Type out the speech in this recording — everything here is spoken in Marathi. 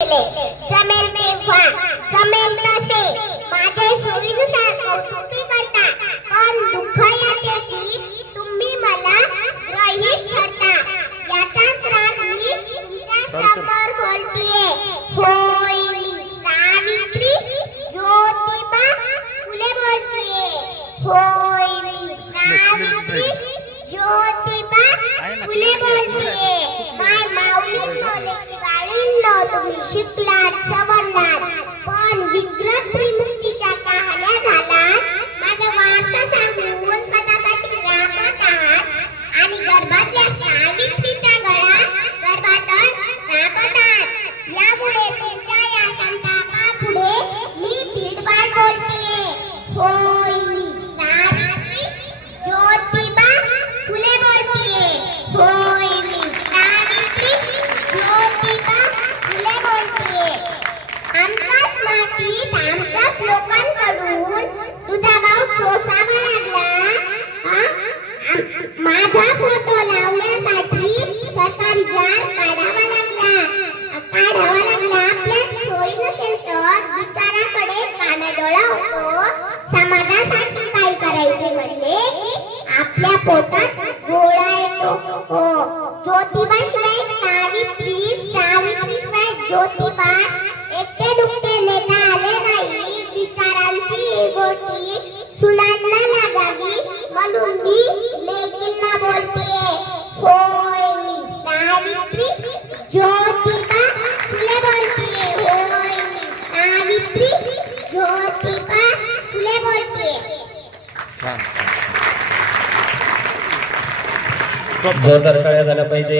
जमेल तेव्हा जमेल तसे माझ्या सोयीनुसार कौतुकी करता, पण दुःख याचे की तुम्ही मला ग्रहित ठरता. याचाच राग मी तुमच्या समोर बोलतीये. होय मी सावित्री ज्योतिबा फुले बोलतीये. होय मी सावित्री ज्योतिबा फुले बोलतीये. माय माऊलींनो लेकीबाळींनो तुम्ही शिकलात सवरलात, पण विक्रम श्रीमुक्तीच्या कहाण्या झालात. माझा वारसा सांगून स्वतःसाठी राबत आहात आणि गर्भातल्या सावित्रीचा गळा गर्भातच दाबतात. यामुळे तुमच्या या संतापापुढे मी भीडबाळ बोलतेय. होय मी सावित्री ज्योतिबा फुले बोलतेय. होय मी सावित्री ज्योतिबा फुले बोलतेय. आमच्याच मातीत आमच्याच लोकांकडून तुझा भाऊ सोसावा लागला. माझा फोटो लावण्यासाठी सरकारी जार काढावा लागला. आपल्या सोयी नसेल तर विचाराकडे कानाडोळा होतो. समाजासाठी काही करायचे म्हणले आपल्या पोटात गोळा येतो. हो, ज्योतिबाशिवाय सावित्री, सावित्रीशिवाय ज्योतिबा एकटे दुखते नेता आले नाही. विचारांची गोटी सुनांना लागावी म्हणून मी लेकींना बोलतेय. होय मी सावित्री ज्योतिबा फुले बोलतेय. होय मी सावित्री ज्योतिबा फुले बोलतेय. जोरदार टाळ्या झाल्या पाहिजे.